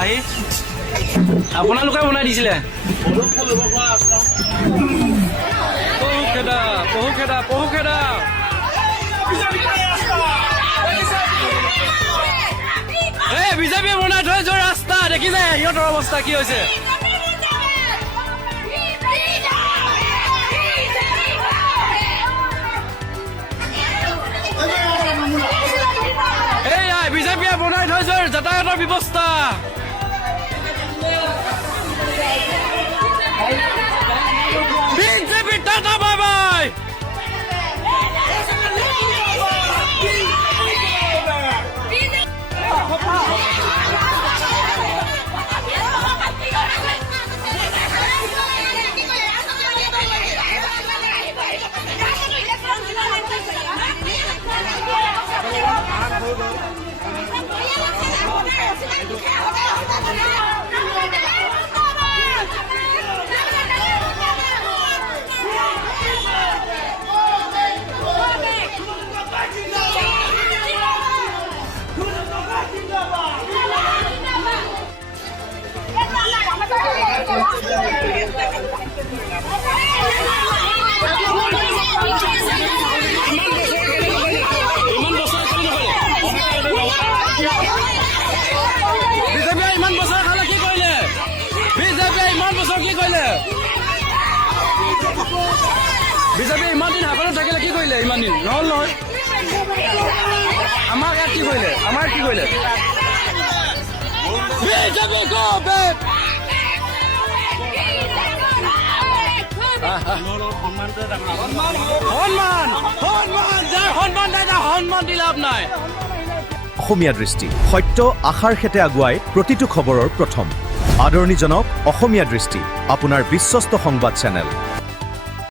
আহি আপোনালোকে বনাই দিছিলে পহু খেদা এই বিজেপিয়ে বনাই থৈ যোৱা ৰাস্তা দেখিছে সিহঁতৰ অৱস্থা কি হৈছে। বিজেপিয়ে বনাই থৈ যোৱা যাতায়াতৰ ব্যৱস্থা বিজেপি টাটা বাই বাই। ইমান বছৰ খালে কি কৰিলে বিজেপিয়ে ইমান বছৰ কি কৰিলে বিজেপিয়ে ইমান দিন হাতত থাকিলে কি কৰিলে ইমান দিন নহ'ল নহয় আমাক ইয়াত কি কৰিলে আমাৰ কি কৰিলে বিজেপি গো বেক সন্মান দিলে আপোনাৰ অসমীয়া দৃষ্টি সত্য আশাৰ খেতে আগুৱাই প্ৰতিটো খবৰৰ প্ৰথম আদৰণিজনক অসমীয়া দৃষ্টি আপোনাৰ বিশ্বস্ত সংবাদ চেনেল।